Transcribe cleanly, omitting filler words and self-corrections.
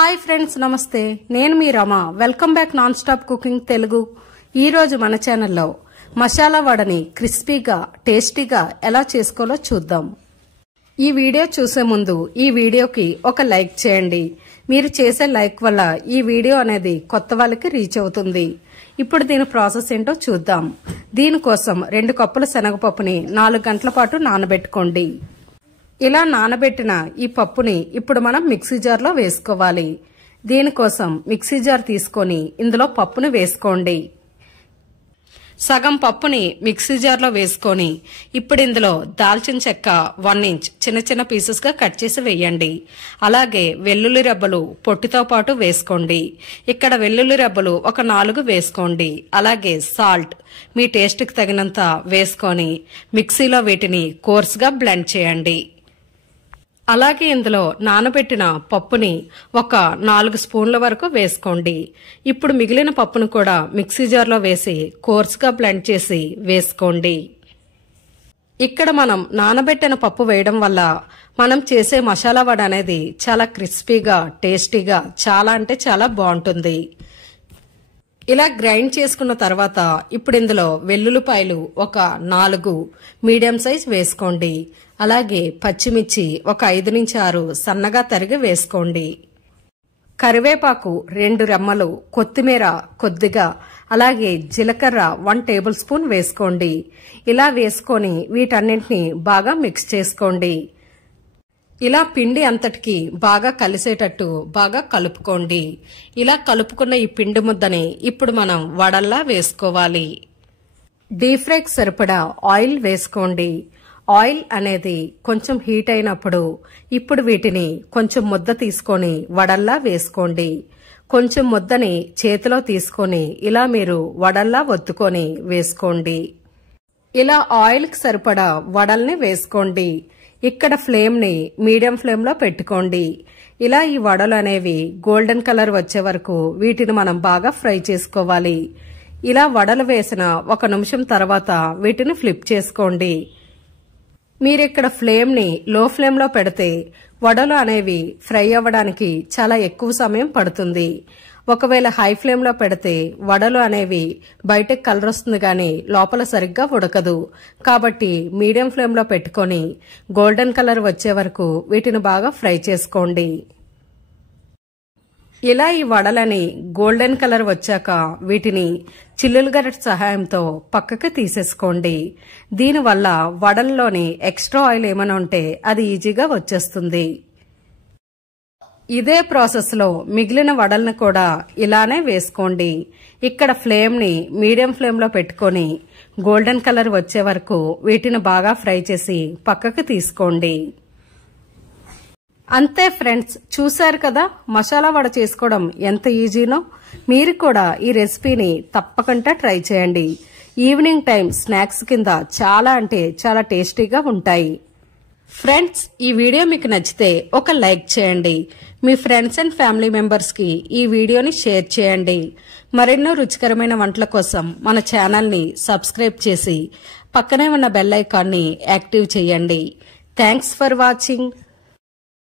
Hi friends, నమస్తే. నేను మీ Rama. Welcome back non stop cooking Telugu. ఈ రోజు మన ఛానల్లో మసాలా వడని క్రిస్పీగా టేస్టీగా ఎలా చేసుకోవాలో చూద్దాం. ఈ వీడియో చూసే ముందు ఈ వీడియోకి ఒక లైక్ చేయండి. మీరు చేసే లైక్ వల్ల ఈ వీడియో అనేది కొత్త వాళ్ళకి రీచ్ అవుతుంది. ఇప్పుడు దీని ప్రాసెస్ ఏంటో చూద్దాం. దీనికోసం 2 కప్పుల శనగపప్పుని 4 గంటల పాటు నానబెట్టుకోండి. ఇలా నానబెట్టిన ఈ పప్పుని ఇప్పుడు మనం మిక్సీ జార్లో వేసుకోవాలి. దీనికోసం మిక్సీ జార్ తీసుకొని ఇందులో పప్పుని వేసుకోండి. సగం పప్పుని మిక్సీ జార్లో వేసుకొని ఇప్పుడు ఇందులో దాల్చిన చెక్క 1 ఇంచ్ చిన్న చిన్న పీసెస్ గా కట్ చేసి వేయండి. అలాగే వెల్లుల్లి రెబ్బలు పొట్టుతో పాటు వేసుకోండి. ఇక్కడ వెల్లుల్లి రెబ్బలు ఒక 4 వేసుకోండి. అలాగే సాల్ట్ మీ టేస్ట్ కి తగినంత వేసుకొని మిక్సీలో వీటిని కోర్స్గా బ్లెండ్ చేయండి. అలాగే ఇందులో నానబెట్టిన పప్పుని ఒక 4 స్పూన్ల వరకు వేసుకోండి. ఇప్పుడు మిగిలిన పప్పును కూడా మిక్సీ జార్లో వేసి కోర్స్గా బ్లెండ్ చేసి వేసుకోండి. ఇక్కడ మనం నానబెట్టిన పప్పు వేయడం వల్ల మనం చేసే మసాలా వడ అనేది చాలా క్రిస్పీగా టేస్టీగా చాలా అంటే చాలా బాగుంటుంది. ఇలా గ్రైండ్ చేసుకున్న తర్వాత ఇప్పుడు ఇందులో వెల్లుల్లిపాయలు ఒక 4 మీడియం సైజ్ వేసుకోండి. అలాగే పచ్చిమిర్చి ఒక 5 నుంచి 6 సన్నగా తరిగి వేసుకోండి. కరివేపాకు 2 రెమ్మలు, కొత్తిమీర కొద్దిగా, అలాగే జీలకర్ర 1 టేబుల్ స్పూన్ వేసుకోండి. ఇలా వేసుకొని వీటన్నింటినీ బాగా మిక్స్ చేసుకోండి. ఇలా పిండి అంతటికి బాగా కలిసేటట్టు బాగా కలుపుకోండి. ఇలా కలుపుకున్న ఈ పిండి ముద్దని ఇప్పుడు మనం వడల్లా వేసుకోవాలి. డీప్ ఫ్రైకి సరిపడా ఆయిల్ వేసుకోండి. ఆయిల్ అనేది కొంచెం హీట్ అయినప్పుడు ఇప్పుడు వీటిని కొంచెం ముద్ద తీసుకొని వడల్లా వేసుకోండి. కొంచెం ముద్దని చేతిలో తీసుకొని ఇలా మీరు వడల్లా ఒత్తుకొని వేసుకోండి. ఇలా ఆయిల్కి సరిపడా వడల్ని వేసుకోండి. ఇక్కడ ఫ్లేమ్ ని మీడియం ఫ్లేమ్ లో పెట్టుకోండి. ఇలా ఈ వడలు అనేవి గోల్డెన్ కలర్ వచ్చే వరకు వీటిని మనం బాగా ఫ్రై చేసుకోవాలి. ఇలా వడలు వేసిన 1 నిమిషం తర్వాత వీటిని ఫ్లిప్ చేసుకోండి. మీరిక్కడ ఫ్లేమ్ ని లో ఫ్లేమ్ లో పెడితే వడలు అనేవి ఫ్రై అవ్వడానికి చాలా ఎక్కువ సమయం పడుతుంది. ఒకవేళ హై ఫ్లేమ్ లో పెడితే వడలు అనేవి బయటకు కలర్ వస్తుంది గాని లోపల సరిగ్గా ఉడకదు. కాబట్టి మీడియం ఫ్లేమ్ లో పెట్టుకొని గోల్డెన్ కలర్ వచ్చే వరకు వీటిని బాగా ఫ్రై చేసుకోండి. ఇలా ఈ వడలని గోల్డెన్ కలర్ వచ్చాక వీటిని చిల్లుల గరిటె సహాయంతో పక్కకి తీసేసుకోండి. దీనివల్ల వడల్లోని ఎక్స్ట్రా ఆయిల్ ఏమైనా ఉంటే అది ఈజీగా వచ్చేస్తుంది. ఇదే ప్రాసెస్ లో మిగిలిన వడల్ని కూడా ఇలానే వేసుకోండి. ఇక్కడ ఫ్లేమ్ ని మీడియం ఫ్లేమ్ లో పెట్టుకొని గోల్డెన్ కలర్ వచ్చే వరకు వీటిని బాగా ఫ్రై చేసి పక్కకి తీసుకోండి. అంతే ఫ్రెండ్స్, చూశారు కదా మసాలా వడ చేసుకోవడం ఎంత ఈజీనో. మీరు కూడా ఈ రెసిపీని తప్పకుండా ట్రై చేయండి. ఈవినింగ్ టైం స్నాక్స్ కింద చాలా అంటే చాలా టేస్టీగా ఉంటాయి. ఫ్రెండ్స్, ఈ వీడియో మీకు నచ్చితే ఒక లైక్ చేయండి. మీ ఫ్రెండ్స్ అండ్ ఫ్యామిలీ మెంబర్స్ కి ఈ వీడియోని షేర్ చేయండి. మరెన్నో రుచికరమైన వంటల కోసం మన ఛానల్ ని సబ్స్క్రైబ్ చేసి పక్కనే ఉన్న బెల్ ఐకాన్ ని యాక్టివ్ చేయండి. Thanks for watching.